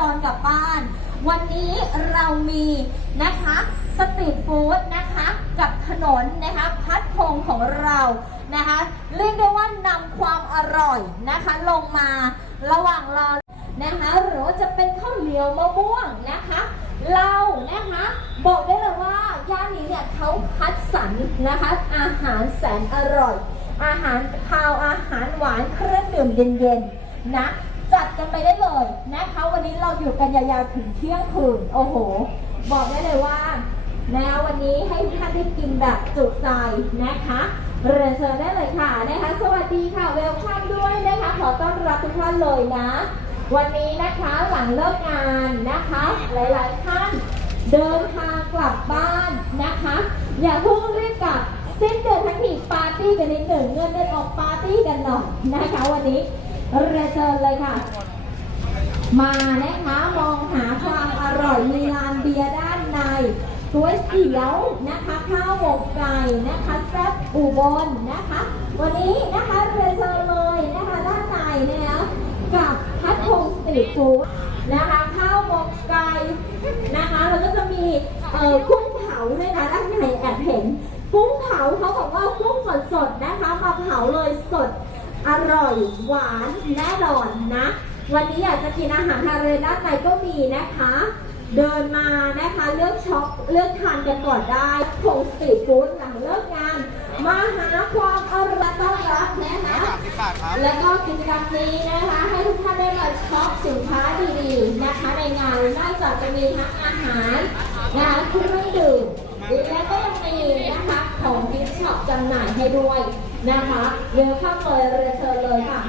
จรกลับบ้าน วันนี้เรามีนะคะสตรีทฟู้ดนะคะกับถนนนะคะพัดพงของเรานะคะเรียกได้ว่านำความอร่อยนะคะลงมาระหว่างรอนะคะหรือว่าจะเป็นข้าวเหนียวมะม่วงนะคะเรานะคะบอกได้เลยว่าย่านนี้เนี่ยเขาคัดสรรนะคะอาหารแสนอร่อย อาหารคาวอาหารหวานเครื่องดื่มเย็นๆนะ จัดกันไปได้เลยนะคะวันนี้เราอยู่กันยาวๆถึงเที่ยงคืนโอ้โห บอกได้เลยว่านะวันนี้ให้ทุกท่านได้กินแบบจุใจนะคะเรียนเชิญได้เลยค่ะนะคะ สวัสดีค่ะเวลคัมด้วยนะคะ ขอต้อนรับทุกท่านเลยนะ วันนี้นะคะหลังเลิกงานนะคะ หลายๆท่านเดินทางกลับบ้านนะคะ อย่าเพิ่งรีบกลับสิ้นเดือนทั้งทีปาร์ตี้กันนิดหนึ่งเงินเดือนออกปาร์ตี้กันหน่อยนะคะวันนี้ เรียนเชิญเลยค่ะ มานะคะมองหาความอร่อยมีลานเบียร์ด้านในก๋วยเตี๋ยวนะคะข้าวหมกไก่นะคะแซ่บอุบลนะคะ วันนี้นะคะเรียนเชิญเลยนะคะด้านในเนี่ยนะกับพัดพงสตรีทฟู้ดนะคะข้าวหมกไก่นะคะแล้วก็จะมีเอ่อกุ้งเผาด้วยนะด้านในแอบเห็นกุ้งเผาเขาบอกว่ากุ้งสดสดๆนะคะมาเผาเลยสด อร่อยหวานแน่นอนนะ วันนี้อยากจะกินอาหารทะเลด้านในก็มีนะคะ เดินมานะคะเลือกช็อปเลือกทานกันก่อนได้คงสตรีทฟู้ดหลังเลิกงาน มาหาความอร่อยต้อนรับนะคะสิบบาทครับแล้วก็กิจกรรมนี้นะคะ ให้ทุกท่านได้มาช็อปสินค้าดีๆนะคะในงานนอกจากจะมีทั้งอาหารนะคะเครื่องดื่มและก็ยังมีนะคะ ของกิฟช็อปจำหน่ายให้ด้วยนะคะเวลคัมเลยเรียนเชิญเลยค่ะ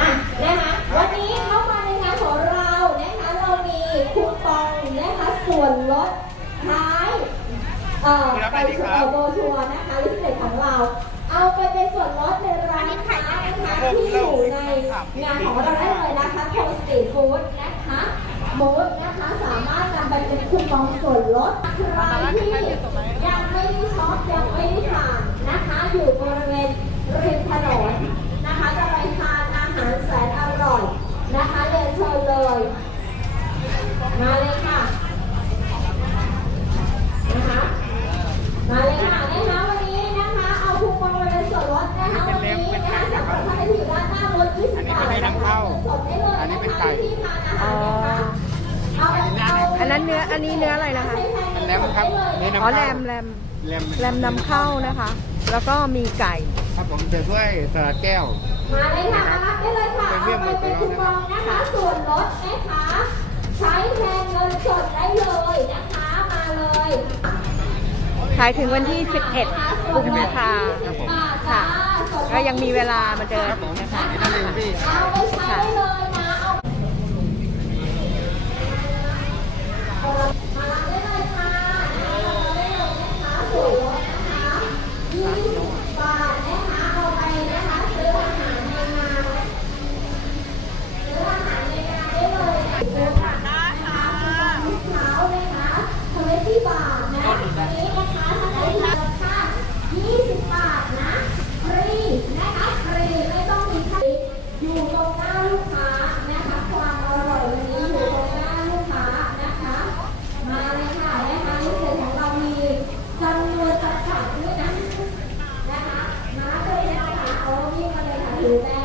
อะนะคะวันนี้เข้ามาในงานของเรานะคะเรามีคูปองนะคะส่วนลดท้ายเอ่อไปชัวร์โบชัวร์นะคะลิสเต็ของเรา เอาไปเป็นส่วนลดในร้านค้านะคะที่อยู่ในงานของเราได้เลยนะคะโคสตรีทฟู้ดนะคะ บูธนะคะสามารถนำไปเป็นคูปองส่วนลดใครที่ยังไม่ได้ช็อปยังไม่ได้ทานนะคะ อยู่บริเวณริมถนน นะคะจะไปทานอาหารแสนอร่อยนะคะเรียนเชิญเลย มาเลยค่ะนะคะมาเลยค่ะนะคะวันนี้นะคะเอาคูปองไปเป็นส่วนลดนะคะวันนี้นะคะสำหรับท่านที่อยู่ด้านหน้ารถ20บาทนะคะสดได้เลยนะคะที่ทานอาหารนะคะเอาเอา อัน นั้นเนื้ออันนี้เนื้ออะไรนะคะ แรมครับนี่น้ำอ๋อข้าวแรมแรมแรมแรมนำเข้านะคะ แล้วก็มีไก่ ครับผมเจอด้วยสลัดแก้ว มาเลยค่ะมารับได้เลยค่ะเอาไปเป็นคูปองนะคะ ส่วนลดนะคะ ใช้แทนเงินสดได้เลยนะคะ มาเลยขายถึงวันที่ 11กุมภาครับผม ค่ะ ก็ยังมีเวลามาเดินครับผมนะคะ นี่นั่นเองพี่อ่า Thank you.